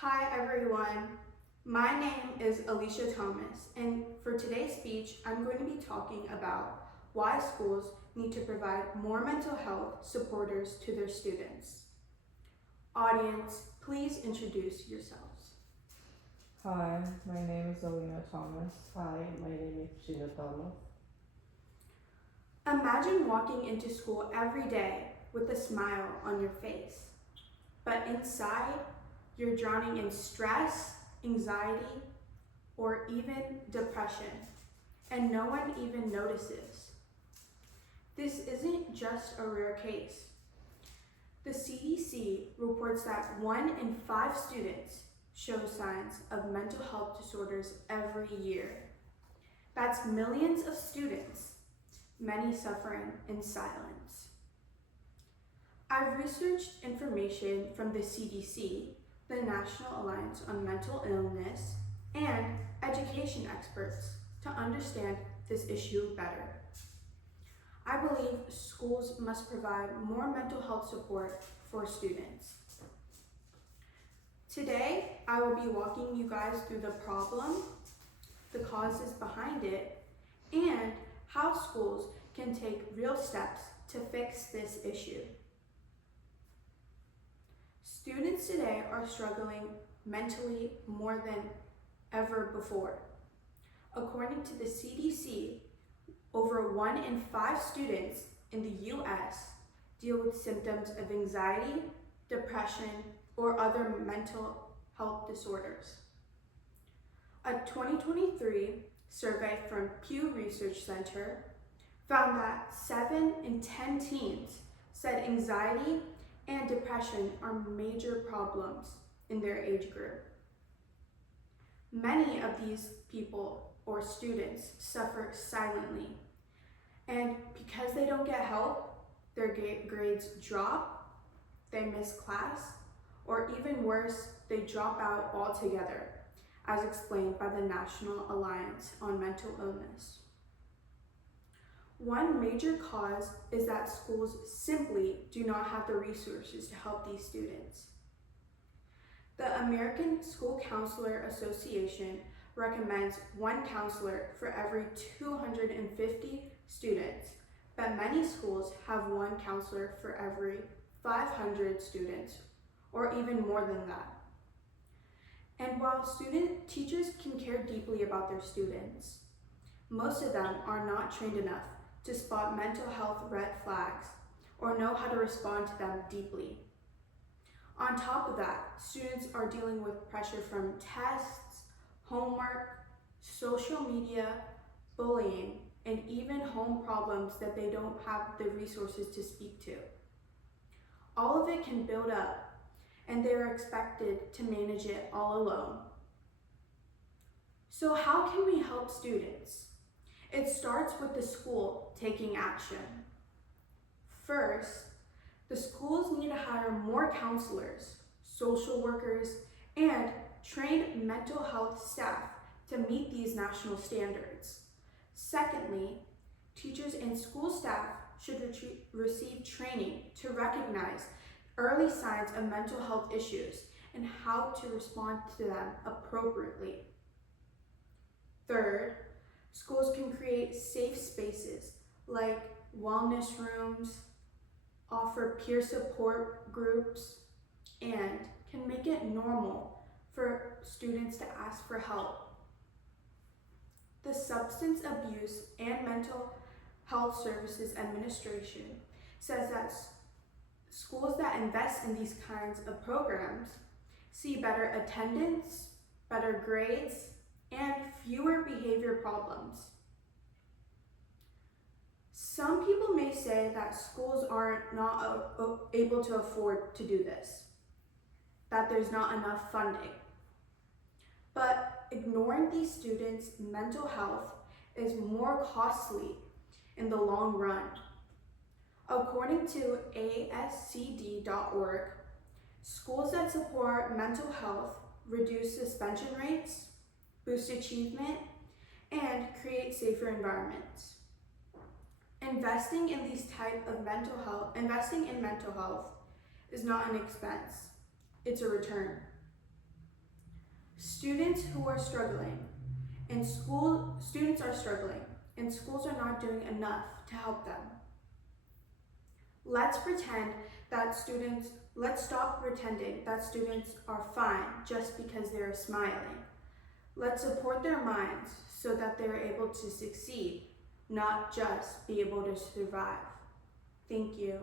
Hi everyone, my name is Alicia Thomas, and for today's speech, I'm going to be talking about why schools need to provide more mental health supporters to their students. Audience, please introduce yourselves. Hi, my name is Alina Thomas. Hi, my name is Gina Thomas. Imagine walking into school every day with a smile on your face, but inside, you're drowning in stress, anxiety, or even depression, and no one even notices. This isn't just a rare case. The CDC reports that 1 in 5 students show signs of mental health disorders every year. That's millions of students, many suffering in silence. I've researched information from the CDC, the National Alliance on Mental Illness, and education experts to understand this issue better. I believe schools must provide more mental health support for students. Today, I will be walking you guys through the problem, the causes behind it, and how schools can take real steps to fix this issue. Students today are struggling mentally more than ever before. According to the CDC, over 1 in 5 students in the US deal with symptoms of anxiety, depression, or other mental health disorders. A 2023 survey from Pew Research Center found that 7 in 10 teens said anxiety and depression are major problems in their age group. Many of these people or students suffer silently, and because they don't get help, their grades drop, they miss class, or even worse, they drop out altogether, as explained by the National Alliance on Mental Illness. One major cause is that schools simply do not have the resources to help these students. The American School Counselor Association recommends 1 counselor for every 250 students, but many schools have 1 counselor for every 500 students, or even more than that. And while teachers can care deeply about their students, most of them are not trained enough to spot mental health red flags or know how to respond to them deeply. On top of that, students are dealing with pressure from tests, homework, social media, bullying, and even home problems that they don't have the resources to speak to. All of it can build up, and they are expected to manage it all alone. So how can we help students? It starts with the school taking action. First, the schools need to hire more counselors, social workers, and trained mental health staff to meet these national standards. Secondly, teachers and school staff should receive training to recognize early signs of mental health issues and how to respond to them appropriately. Third, schools can create safe spaces like wellness rooms, offer peer support groups, and can make it normal for students to ask for help. The Substance Abuse and Mental Health Services Administration says that schools that invest in these kinds of programs see better attendance, better grades, and fewer behavior problems. Some people may say that schools are not able to afford to do this, that there's not enough funding. But ignoring these students' mental health is more costly in the long run. According to ASCD.org, schools that support mental health reduce suspension rates, boost achievement, and create safer environments. Investing in mental health is not an expense, it's a return. Students are struggling, and schools are not doing enough to help them. Let's stop pretending that students are fine just because they are smiling. Let's support their minds so that they're able to succeed, not just be able to survive. Thank you.